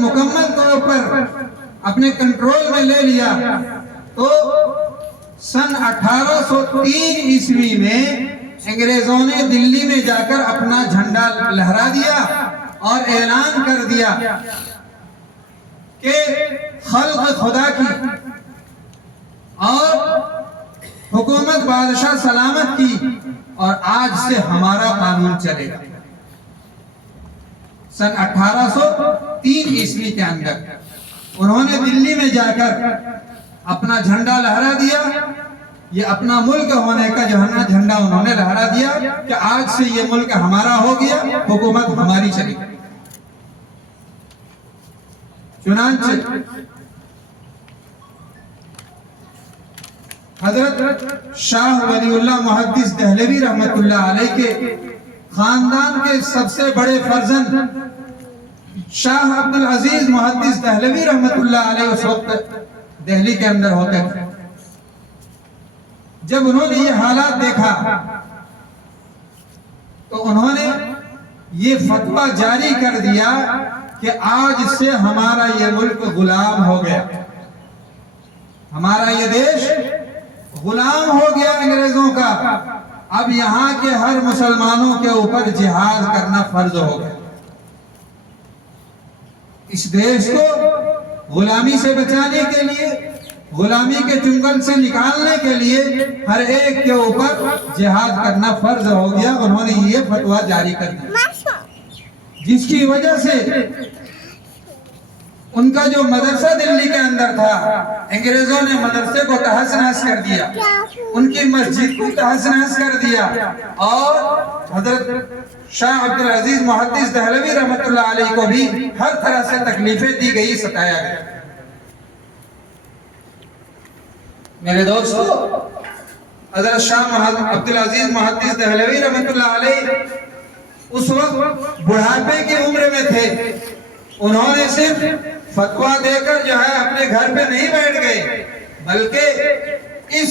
मुकम्मल तौर पर अपने कंट्रोल में ले लिया तो सन 1803 ईस्वी में अंग्रेजों ने दिल्ली में जाकर अपना झंडा लहरा दिया और ऐलान कर दिया कि खल्क खुदा की और हुकूमत बादशाह सलामत की, और आज से हमारा कानून चलेगा। सन 1803 ईस्वी के अंदर उन्होंने दिल्ली में जाकर अपना झंडा लहरा दिया। ये अपना मुल्क होने का जो है ना झंडा उन्होंने लहरा दिया कि आज से ये मुल्क हमारा हो गया, हुकूमत हमारी चलेगी। चुनांचे हजरत शाह वलीउल्लाह मुहद्दिस दहलवी रहमतुल्लाह अलैह के खानदान के सबसे बड़े फर्जंद शाह अब्दुल अजीज मुहद्दिस दहलवी रहमतुल्लाह अलैह उस वक्त दिल्ली के अंदर होते थे। जब उन्होंने ये हालात देखा तो उन्होंने ये फतवा जारी कर दिया कि आज से हमारा ये मुल्क गुलाम हो गया, हमारा ये देश गुलाम हो गया अंग्रेजों का। अब यहाँ के हर मुसलमानों के ऊपर जिहाद करना फर्ज हो गया। इस देश को गुलामी से बचाने के लिए, गुलामी के चुंगल से निकालने के लिए हर एक के ऊपर जिहाद करना फर्ज हो गया। उन्होंने ये फतवा जारी कर दिया, जिसकी वजह से उनका जो मदरसा दिल्ली के अंदर था, अंग्रेजों ने मदरसे को तहस नहस कर दिया, उनकी मस्जिद को तहस नहस कर दिया, और हजरत शाह अब्दुल अजीज मुहद्दिस दहलवी रहमतुल्लाह अलैह को भी हर तरह से तकलीफें दी गई, सताया गया। मेरे दोस्तों, हजरत शाह अब्दुल अजीज मुहद्दिस दहलवी रहमतुल्लाह अलैह उस वक्त बुढ़ापे की उम्र में थे। उन्होंने सिर्फ फतवा देकर जो है अपने घर पे नहीं बैठ गए, बल्कि इस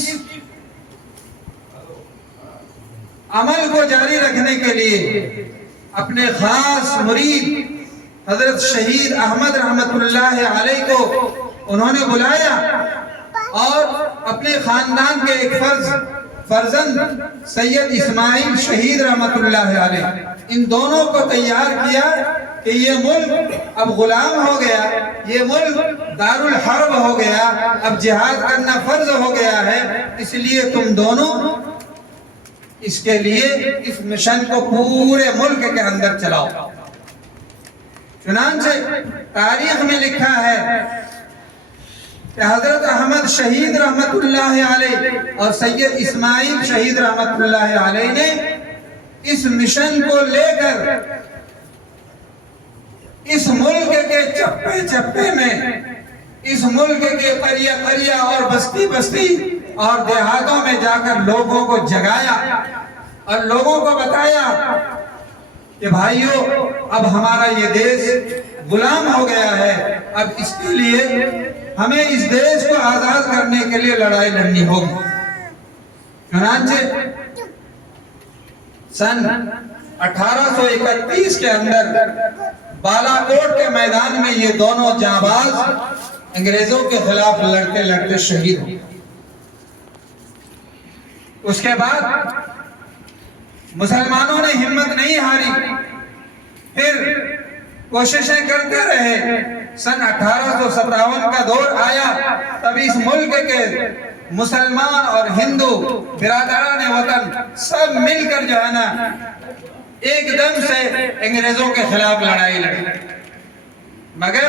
अमल को जारी रखने के लिए अपने खास मुरीद हजरत शहीद अहमद रहमतुल्लाह अलैह को उन्होंने बुलाया और अपने खानदान के एक फर्जंद सैयद इस्माइल शहीद रहमतुल्लाह अलैह, इन दोनों को तैयार किया कि ये मुल्क अब गुलाम हो गया, ये मुल्क दारुल हर्ब हो गया, अब जिहाद करना फर्ज हो गया है, इसलिए तुम दोनों इसके लिए इस मिशन को पूरे मुल्क के अंदर चलाओ। चुनांचे तारीख में लिखा है कि हजरत अहमद शहीद रहमतुल्लाह अलैह और सैयद इस्माइल शहीद रहमतुल्लाह अलैह ने इस मिशन को लेकर इस मुल्क के चप्पे चप्पे में, इस मुल्क के करिया करिया और बस्ती बस्ती और देहातों में जाकर लोगों को जगाया और लोगों को बताया कि भाइयों, अब हमारा ये देश गुलाम हो गया है, अब इसके लिए हमें इस देश को आजाद करने के लिए लड़ाई लड़नी होगी। चुनांचे सन 1831 के अंदर बालाकोट के मैदान में ये दोनों जांबाज अंग्रेजों के खिलाफ लड़ते लड़ते शहीद हुए। उसके बाद मुसलमानों ने हिम्मत नहीं हारी, फिर कोशिशें करते रहे। सन 1857 का दौर आया, तब इस मुल्क के मुसलमान और हिंदू बिरादरान वतन सब मिलकर जो है ना एकदम से अंग्रेजों के खिलाफ लड़ाई लड़ी, मगर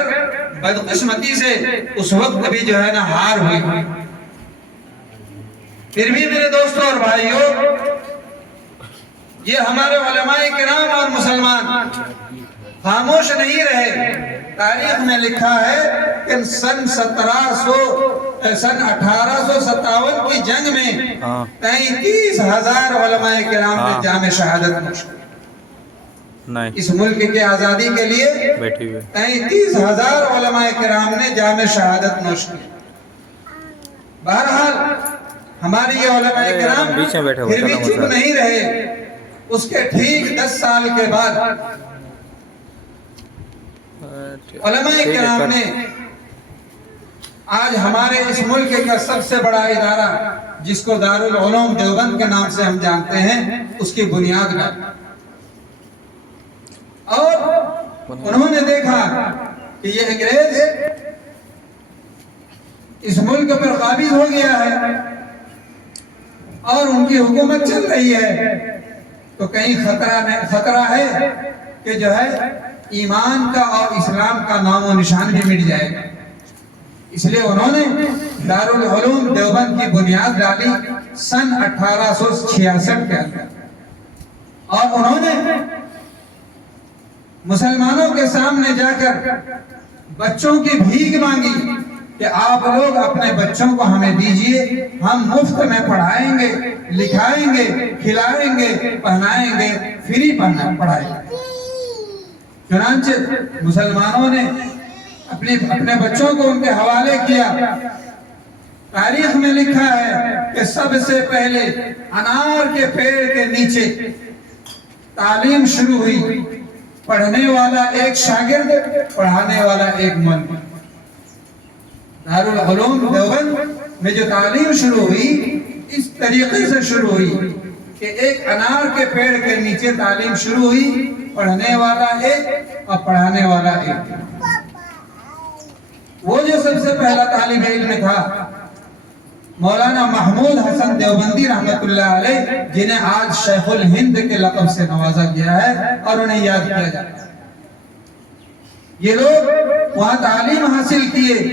बदकिस्मती से उस वक्त भी जो है ना हार हुई। फिर भी मेरे दोस्तों और भाइयों, ये हमारे उलमाए किराम और मुसलमान खामोश नहीं रहे। तारीख में लिखा है कि सन 1857 की जंग में 33,000 उलमाए किराम ने जामे शहादत नोश की। इस मुल्क के आजादी के लिए 33,000 उलमाए किराम ने जामे शहादत नोश की। बहरहाल हमारे ये उलमाए किराम फिर भी चुप नहीं रहे। उसके ठीक 10 साल के बाद उलमाए किराम ने आज हमारे इस मुल्क का सबसे बड़ा इदारा जिसको दारुल उलूम देवबंद के नाम से हम जानते हैं, उसकी बुनियाद डाली। और उन्होंने देखा कि ये अंग्रेज इस मुल्क पर काबिज हो गया है और उनकी हुकूमत चल रही है, तो कहीं खतरा है कि जो है ईमान का और इस्लाम का नाम और निशान भी मिट जाएगा। इसलिए उन्होंने दारुल उलूम देवबंद की बुनियाद डाली सन 1866 के अंदर। और उन्होंने मुसलमानों के सामने जाकर बच्चों की भीख मांगी कि आप लोग अपने बच्चों को हमें दीजिए, हम मुफ्त में पढ़ाएंगे, लिखाएंगे, खिलाएंगे, पहनाएंगे, फ्री पढ़ाएंगे। चुनांचे मुसलमानों ने अपने बच्चों को उनके हवाले किया। तारीख में लिखा है कि सबसे पहले अनार के पेड़ के नीचे तालीम शुरू हुई। पढ़ने वाला एक शागिर्द, पढ़ाने वाला एक मौलवी। दारुल उलूम देवबंद में जो तालीम शुरू हुई इस तरीके से शुरू हुई कि एक अनार के पेड़ के नीचे तालीम शुरू हुई, पढ़ने वाला एक और पढ़ाने वाला एक। वो जो सबसे पहला तालिब इल्म था मौलाना महमूद हसन देवबंदी रहमतुल्लाह अलैह, जिन्हें आज शेखुल हिंद के लक़ब से नवाजा गया है और उन्हें याद किया जाता है। ये लोग वहां तालीम हासिल किए।